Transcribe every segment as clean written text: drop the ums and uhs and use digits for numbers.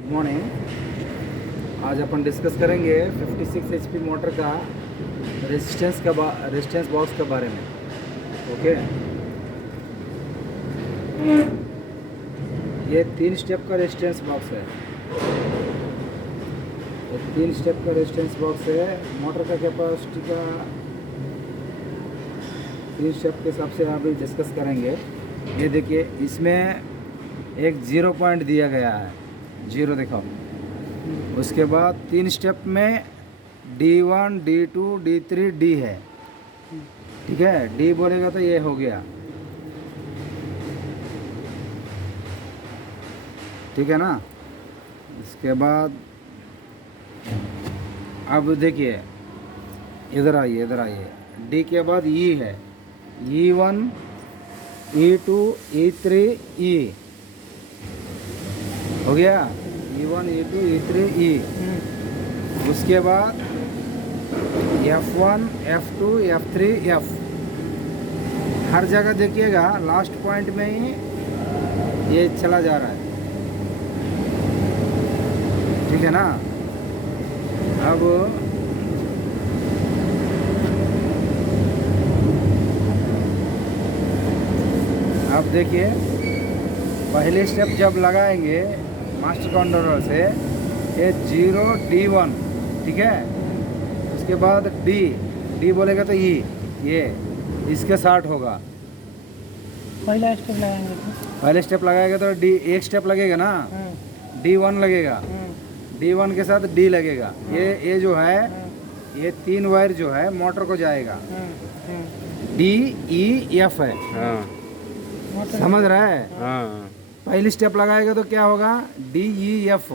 Good morning. आज अपन discuss करेंगे 56 HP motor का रेजिस्टेंस बॉक्स के बारे में। ओके, ये 3 स्टेप का रेजिस्टेंस बॉक्स है। ये 3 स्टेप का रेजिस्टेंस बॉक्स है। मोटर का कैपेसिटी का 3 स्टेप के हिसाब से अभी डिस्कस करेंगे। ये देखिए, इसमें एक 0 पॉइंट दिया गया है, 0 देखो। उसके बाद 3 स्टेप में D1, D2, D3, D है। ठीक है, D बोलेगा तो ये हो गया। ठीक है ना। इसके बाद अब देखिए, इधर आइए, इधर आइए। D के बाद E है, E1, E2, E3, E हो गया। E1, E2, E3, E। उसके बाद F1, F2, F3, F। हर जगह देखिएगा लास्ट पॉइंट में ही ये चला जा रहा है। ठीक है ना। अब देखिए, पहले स्टेप जब लगाएंगे मास्टर कंट्रोलर से, ये 0 D1, ठीक है। उसके बाद D बोलेगा तो ये इसके 60 होगा। पहला स्टेप लगाएंगे तो पहले स्टेप लगाएगा तो D एक स्टेप लगेगा ना, D1 लगेगा। D1 के साथ D लगेगा। ये जो है, ये 3 वायर जो है मोटर को जाएगा। D, E, F है। समझ रहा है। पहली स्टेप लगाएगा तो क्या होगा, D, E, F,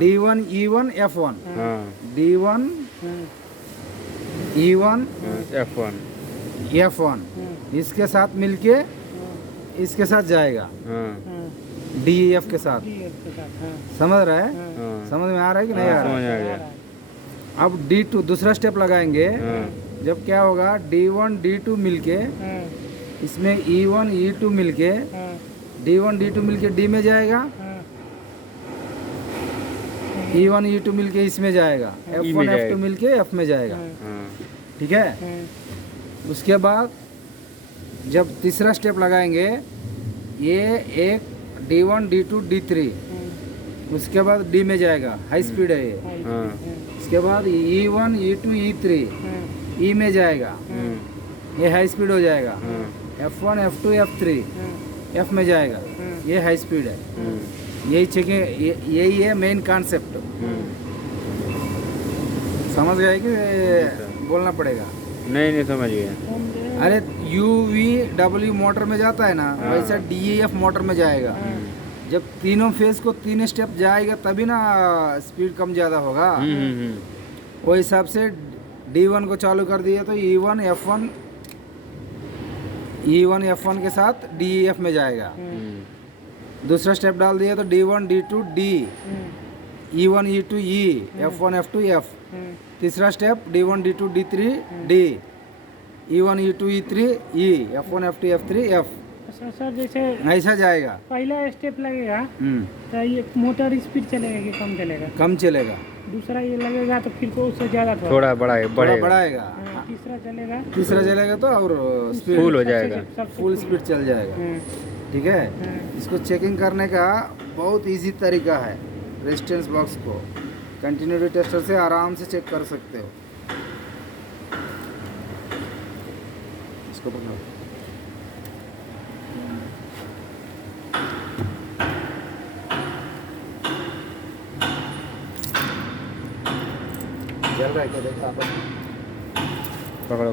D1, E1, F1, D1, E1, F1, इसके साथ मिलके इसके साथ जाएगा, D, F के साथ। समझ रहा है। समझ में आ रहा है कि नहीं आ रहा है। अब D2 दूसरा स्टेप लगाएंगे, जब क्या होगा, D1, D2 मिलके इसमें E1, E2 मिलके D1, D2 मिलके D में जाएगा, E1, E2 मिलके इसमें जाएगा, F1, F2 मिलके F में जाएगा। ठीक है। उसके बाद जब तीसरा स्टेप लगाएंगे, ये एक D1, D2, D3, उसके बाद D में जाएगा, हाई स्पीड है ये। उसके बाद E1, E2, E3, E में जाएगा, ये हाई स्पीड हो जाएगा। F1, F2, F3, F में जाएगा, ये हाई स्पीड है। यही चेकिंग, यही है मेन कॉन्सेप्ट। समझ गए कि बोलना पड़ेगा? नहीं समझ गया। अरे UV मोटर में जाता है ना, वैसा DEF मोटर में जाएगा। जब तीनों फेज को 3 स्टेप जाएगा तभी ना स्पीड कम ज़्यादा होगा। वो हिसाब से D1 को चालू कर दिया तो E1, F1 के साथ DEF में जाएगा। दूसरा स्टेप डाल दिया तो D1, D2, D, E1, E2, E, F1, F2, F। तीसरा step D1, D2, D3, D, E1, E2, E3, E, F1, F2, F3, F। Sir जैसे ऐसा जाएगा। पहला स्टेप लगेगा तो ये मोटर स्पीड चलेगा कि कम चलेगा? कम चलेगा। दूसरा ये लगेगा तो फिर को उससे ज़्यादा थोड़ा बढ़ाएगा। तीसरा चलेगा तो और स्पीड फुल हो जाएगा, फुल स्पीड चल जाएगा। ठीक है। इसको चेकिंग करने का बहुत इजी तरीका है। रेजिस्टेंस बॉक्स को कंटिन्यूटी टेस्टर से आराम से चेक कर सकते हो। इसको पकड़ो। चल रहा है क्या, देखा आप? पकड़ो।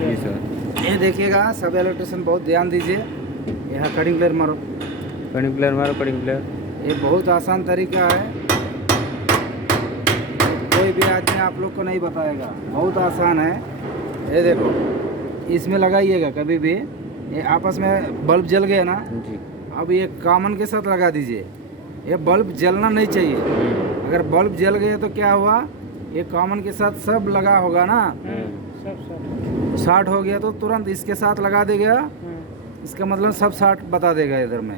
ये सर, ये देखिएगा, सब इलेक्ट्रिशियन बहुत ध्यान दीजिए। यहाँ कटिंग प्लेयर मारो, कटिंग प्लेयर। ये बहुत आसान तरीका है, कोई भी आदमी आप लोग को नहीं बताएगा। बहुत आसान है। ये देखो, इसमें लगाइएगा कभी भी। ये आपस में बल्ब जल गया ना जी, अब ये कॉमन के साथ लगा दीजिए। ये बल्ब जलना नहीं चाहिए। अगर बल्ब जल गया तो क्या हुआ, ये कॉमन के साथ सब लगा होगा ना, सब शॉर्ट हो गया तो तुरंत इसके साथ लगा देगा। इसका मतलब सब 60 बता देगा इधर में।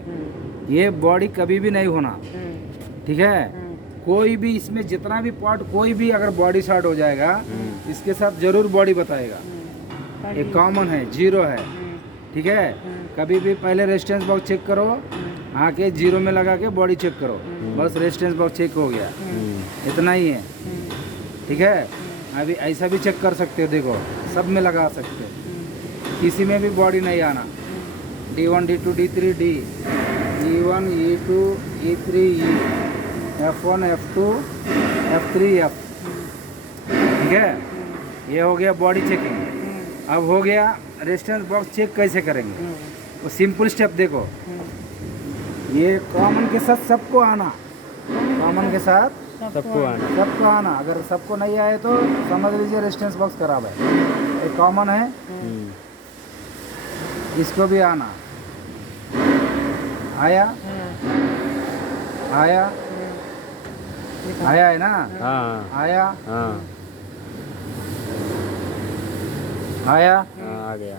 ये बॉडी कभी भी नहीं होना, ठीक है। कोई भी इसमें जितना भी पार्ट, कोई भी अगर बॉडी शॉर्ट हो जाएगा इसके साथ जरूर बॉडी बताएगा। ये कॉमन है, जीरो है, ठीक है। कभी भी पहले रेजिस्टेंस बॉक्स चेक करो, आके जीरो में लगा के बॉडी चेक करो, बस रेजिस्टेंस बॉक्स चेक हो गया, इतना ही है, ठीक है। अभी ऐसा भी चेक कर सकते हो, देखो सब में लगा सकते हो, किसी में भी बॉडी नहीं आना। D1 D2 D3 D, E1 E2 E3 E, F1 F2 F3 F, ठीक है। ये हो गया बॉडी चेकिंग। अब हो गया रेजिस्टेंस बॉक्स चेक कैसे करेंगे, वो सिंपल स्टेप देखो। ये कॉमन के साथ सबको आना, कॉमन के साथ सबको आना। अगर सबको नहीं आए तो समझ लीजिए रेजिस्टेंस बॉक्स खराब है। ये कॉमन है, इसको भी आना। आया आया आया है ना, हाँ आया हाँ आया आ गया,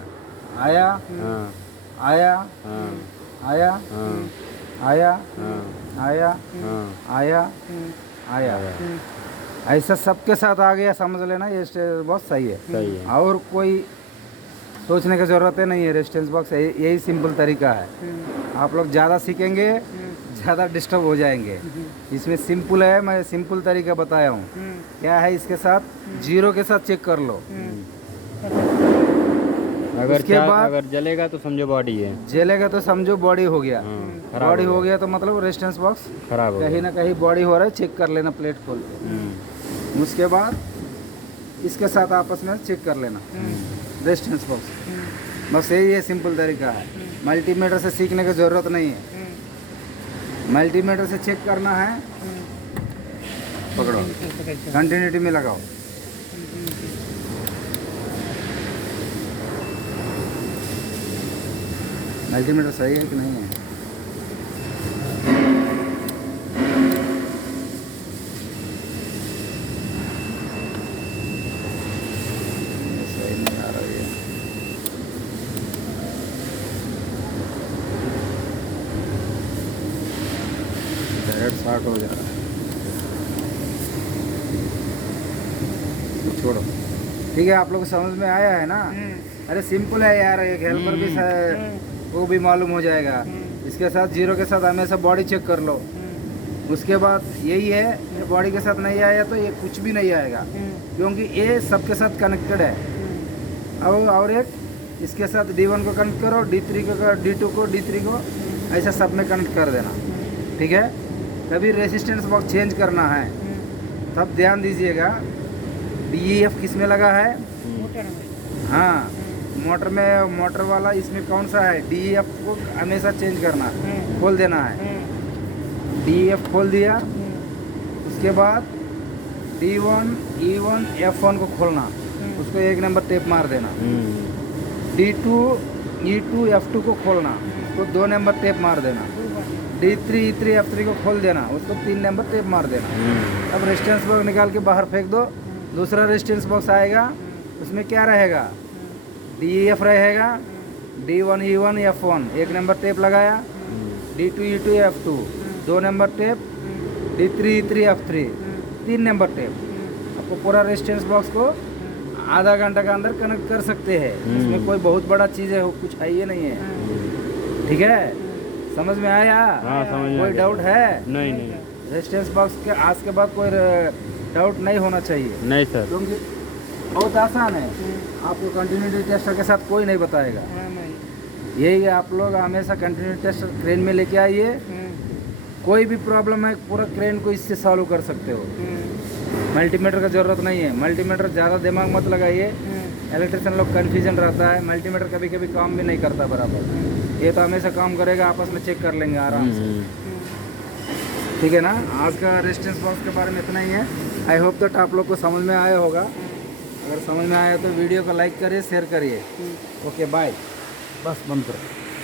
आया हाँ आया हाँ आया हाँ आया हाँ आया हाँ आया आया। ऐसा सबके साथ आ गया, समझ लेना ये रेजिस्टेंस बॉक्स सही है। सही है। और कोई सोचने की ज़रूरत है नहीं है, रेजिस्टेंस बॉक्स यही सिंपल तरीका है। आप लोग ज़्यादा सीखेंगे ज़्यादा डिस्टर्ब हो जाएंगे। इसमें सिंपल है, मैं सिंपल तरीका बताया हूँ। क्या है, इसके साथ जीरो के साथ चेक कर लो। अगर जलेगा तो समझो बॉडी है, जलेगा तो समझो बॉडी हो गया। खराब बॉडी हो गया तो मतलब रेजिस्टेंस बॉक्स खराब हो कहीं गया। ना कहीं बॉडी हो रहा है, चेक कर लेना प्लेट खोल के। उसके बाद इसके साथ आपस में चेक कर लेना रेजिस्टेंस बॉक्स। बस यही है, सिंपल तरीका है। मल्टीमीटर से सीखने की ज़रूरत नहीं है, मल्टीमीटर से चेक करना है। पकड़ो, कंटिन्यूटी में लगाओ। मल्टीमीटर सही है कि नहीं है? सही नहीं आ रहा है। डायरेक्ट शॉर्ट हो जा रहा है। छोड़ो, ठीक है। आप लोग को समझ में आया है ना? अरे सिंपल है यार, एक हेल्पर भी वो भी मालूम हो जाएगा। इसके साथ जीरो के साथ हमेशा बॉडी चेक कर लो। उसके बाद यही है, बॉडी के साथ नहीं आया तो ये कुछ भी नहीं आएगा, क्योंकि ये सबके साथ कनेक्टेड है। और एक इसके साथ D1 को कनेक्ट करो, D3 को, D2 को, D3 को, ऐसा सब में कनेक्ट कर देना, ठीक है। कभी रेजिस्टेंस बॉक्स चेंज करना है तब ध्यान दीजिएगा DEF किस में लगा है। हाँ, मोटर में, मोटर वाला इसमें कौन सा है, DEF को हमेशा चेंज करना, खोल देना है। DEF खोल दिया, उसके बाद D1 E1 F1 को खोलना, उसको 1 नंबर टेप मार देना। D2 E2 F2 को खोलना, उसको 2 नंबर टेप मार देना। D3 E3 F3 को खोल देना, उसको 3 नंबर टेप मार देना। अब रेजिस्टेंस बॉक्स निकाल के बाहर फेंक दो। दूसरा रेजिस्टेंस बॉक्स आएगा, उसमें क्या रहेगा, DEF रहेगा, D1 E1 F1 1 number tape लगाया, D2 E2 F2 2 number tape, D3 E3 F3 3 number tape. आपको पूरा रेजिस्टेंस बॉक्स को आधा घंटा के अंदर कनेक्ट कर सकते हैं। इसमें कोई बहुत बड़ा चीज़ है, कुछ है ये नहीं है, ठीक है। समझ में आया? हाँ, समझ में आ कोई गया। डाउट है? नहीं नहीं रेजिस्टेंस बॉक्स के आज के बाद कोई डाउट नहीं होना चाहिए, नहीं सर, क्योंकि बहुत आसान है। आपको कंटिन्यूटी टेस्टर के साथ कोई नहीं बताएगा। यही है, आप लोग हमेशा कंटिन्यूटी टेस्टर क्रेन में लेके आइए। कोई भी प्रॉब्लम है पूरा क्रेन को इससे सॉल्व कर सकते हो। मल्टीमीटर का ज़रूरत नहीं है। मल्टीमीटर ज़्यादा दिमाग मत लगाइए, इलेक्ट्रिशियन लोग कन्फ्यूजन रहता है। मल्टीमीटर कभी कभी काम भी नहीं करता बराबर, ये तो हमेशा काम करेगा, आपस में चेक कर लेंगे आराम से, ठीक है ना। आज का रेजिस्टेंस बॉक्स के बारे में इतना ही है। आई होप दैट आप लोग को समझ में आया होगा। अगर समझ में आया तो वीडियो को लाइक करिए, शेयर करिए। ओके बाय, बस बंद करो।